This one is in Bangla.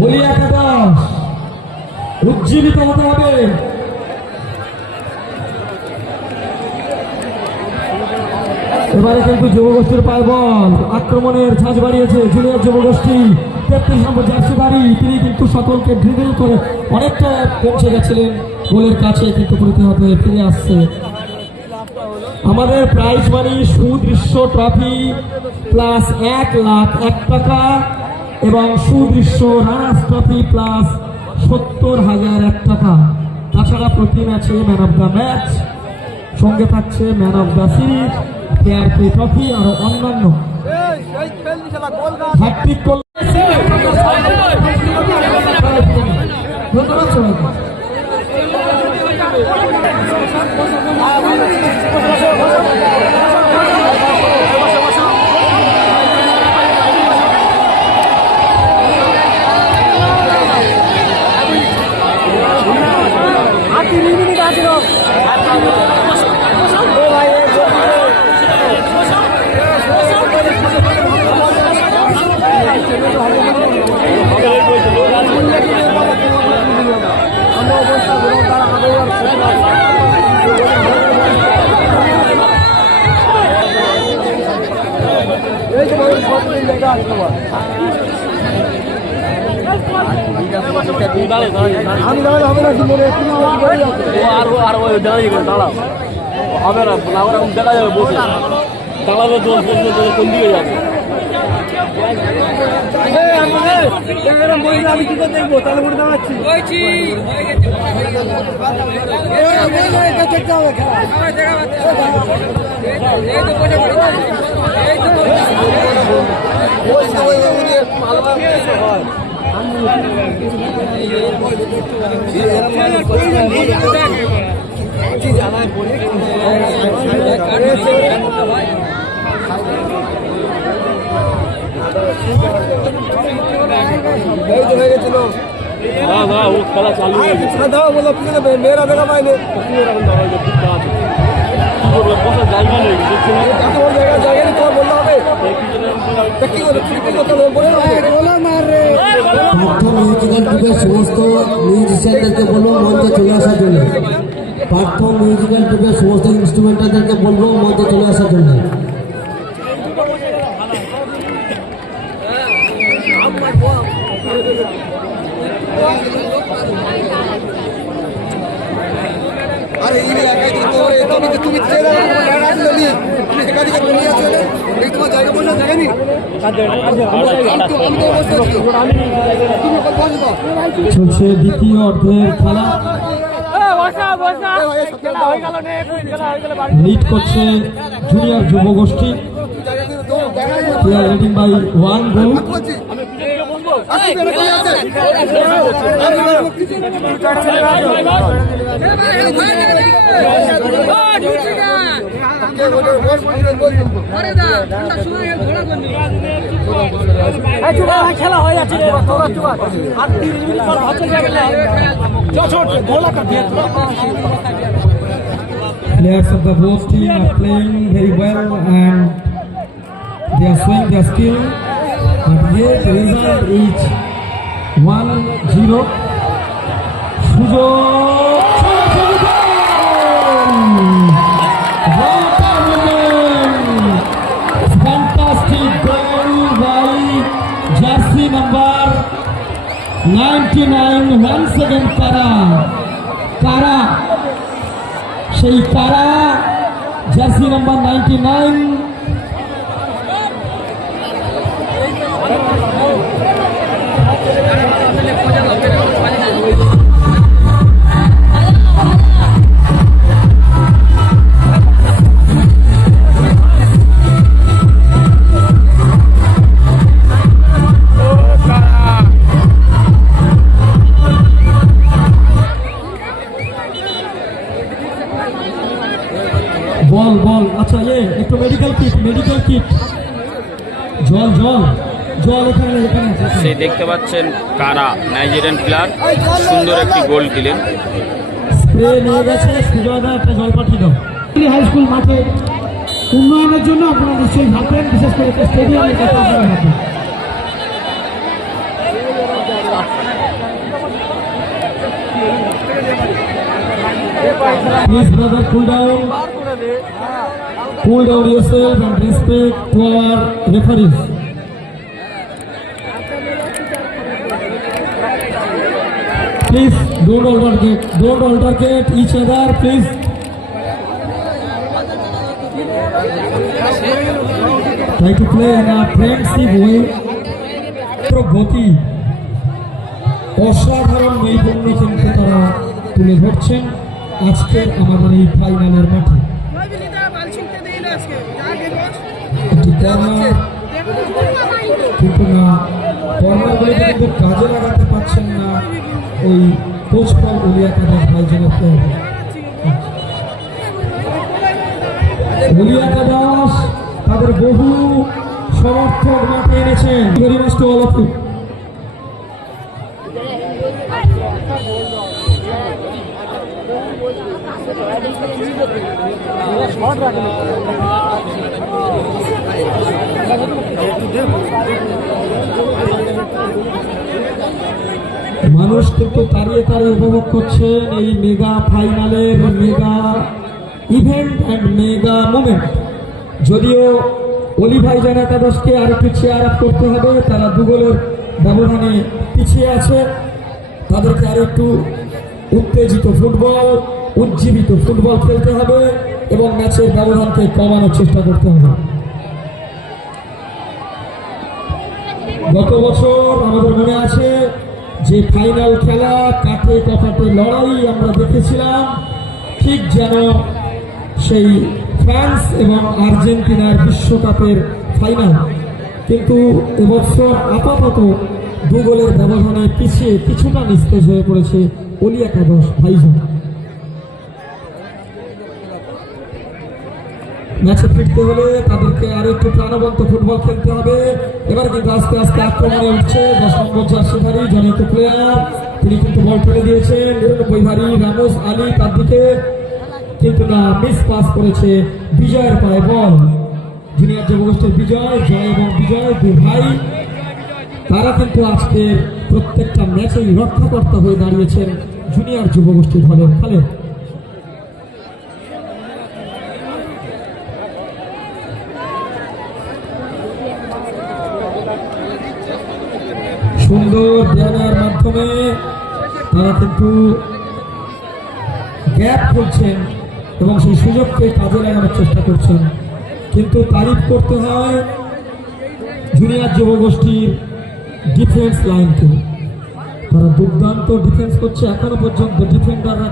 হোলি একাদশ উজ্জীবিত হতে হবে। এবারে কিন্তু যুবগোষ্ঠীর পায় বল, আক্রমণের ঝাঁজ বাড়িয়েছে জুনিয়র যুবগোষ্ঠী। 33 নম্বর জার্সিধারী তিনি কিন্তু সকলকে ড্রিবল করে অনেকটা পৌঁছে গেছিলেন গোলের কাছে, কিন্তু প্রতিহত হয়ে ফিরে আসছে। আমাদের প্রাইজ মানি সুদৃশ্য ট্রফি প্লাস 1,01,000 টাকা এবং সুদৃশ্য রানার্স ট্রফি প্লাস 70,001 টাকা। তাছাড়া প্রতি ম্যাচে ম্যান অফ দ্য ম্যাচ, সঙ্গে থাকছে man of the series, KRP trophy আরো অন্যান্য। হ্যাট্রিক ধন্যবাদ সবাইকে। দেখা যাবে বসে দাঁড়াবে কোন দিকে যাবে। আমি কি করে দেখবো তাহলে মনে দাঁড়াচ্ছি খেলা চালু মেয়েরা দেখা পাইনি সমস্ত মিউজিশিয়ানদেরকে বলবো মঞ্চে চলে আসার জন্য। পার্থ মিউজিক্যাল ট্রুপের সমস্ত ইনস্ট্রুমেন্টারদেরকে বলবো মঞ্চে চলে আসার জন্য। চলছে দ্বিতীয় অর্ধের খেলা, লিড করছে জুনিয়র যুবগোষ্ঠী। রেটিং বাই 1 গোল। খেলা হয়ে যাচ্ছে Players of the both team are playing very well and they are showing their skill, but yet the result is 1-0. Fantastic goal by jersey number 99 once again Kara সেই কারা জার্সি নাম্বার 99। বল বল আচ্ছা একটু মেডিকেল কিট জল এখানে সেই দেখতে পাচ্ছেন কারা নাইজেরিয়ান প্লেয়ার সুন্দর একটি গোল দিলেন। স্প্রে নিয়ে গেছে, সুজয়দা একটা জল পাঠিয়ে দাও। হাই স্কুল মাঠে উন্নয়নের জন্য আপনারা নিশ্চয়ই ভাববেন, বিশেষ করে স্টেডিয়ামের কথা আপনারা ভাববেন। Please, brother, cool down. Cool down yourself and respect to our referees. Please don't altercate each other, please. Try to play in a friendship way. গতি অসাধারণ নৈপুণ্য কিন্তু তারা তুলে ধরছেন আজকের আমাদের এই ফাইনালের মাঠে। একটি কর্নার কিন্তু না, কর্নারগুলো কিন্তু কাজে লাগাতে পারছেন না ওই কোচ পল উলিয়া কাদাস ভাইজানের প্লেয়ার। উলিয়া কাদাস তাদের বহু সমর্থক মাঠে এনেছেন। Very much to all of you. মানুষ কিন্তু তাড়িয়ে তাড়িয়ে উপভোগ করছেন এই মেগা ফাইনালের mega event and mega moment. যদিও অলি ভাইজান একাদশকে আর একটু চেয়ার আপ করতে হবে, তারা 2 গোলের ব্যবধানে পিছিয়ে আছে। তাদেরকে আর একটু উত্তেজিত ফুটবল, উজ্জীবিত ফুটবল খেলতে হবে এবং ম্যাচের ব্যবধানকে কমানোর চেষ্টা করতে হবে। গত বছর আমাদের মনে আছে যে ফাইনাল খেলা কাঠে কপাটে লড়াই আমরা দেখেছিলাম, ঠিক যেন সেই ফ্রান্স এবং আর্জেন্টিনার বিশ্বকাপের ফাইনাল। কিন্তু এবছর আপাতত 2 গোলের ব্যবধানে পিছিয়ে কিছুটা নিস্তেজ হয়ে পড়েছে অলি একাদশ ভাইজান। ম্যাচে ফিরতে হলে তাদেরকে আরো একটু প্রাণবন্ত ফুটবল খেলতে হবে। এবার কিন্তু আস্তে আস্তে আক্রমণে উঠছে 10 নম্বর জার্সিধারী জনিত প্লেয়ার, তিনি কিন্তু বল ফেলে দিয়েছেন 99 রামোস আলী তার দিকে, কিন্তু না, মিস পাস করেছে বিজয়ের পায়ে বল। জুনিয়র যুবগোষ্ঠীর বিজয়, জয় এবং বিজয় 2 ভাই, তারা কিন্তু আজকে প্রত্যেকটা ম্যাচেই রক্ষাকর্তা হয়ে দাঁড়িয়েছেন জুনিয়র যুবগোষ্ঠী দলের খেলে। সুন্দর দেওয়ার মাধ্যমে তারা কিন্তু গ্যাপ করছেন এবং সেই সুযোগকে কাজে লাগানোর চেষ্টা করছেন। কিন্তু তারিফ করতে হয় জুনিয়র যুবগোষ্ঠীর ডিফেন্স লাইনকে, তারা দুর্দান্ত ডিফেন্স করছে। এখনো পর্যন্ত ডিফেন্ডাররা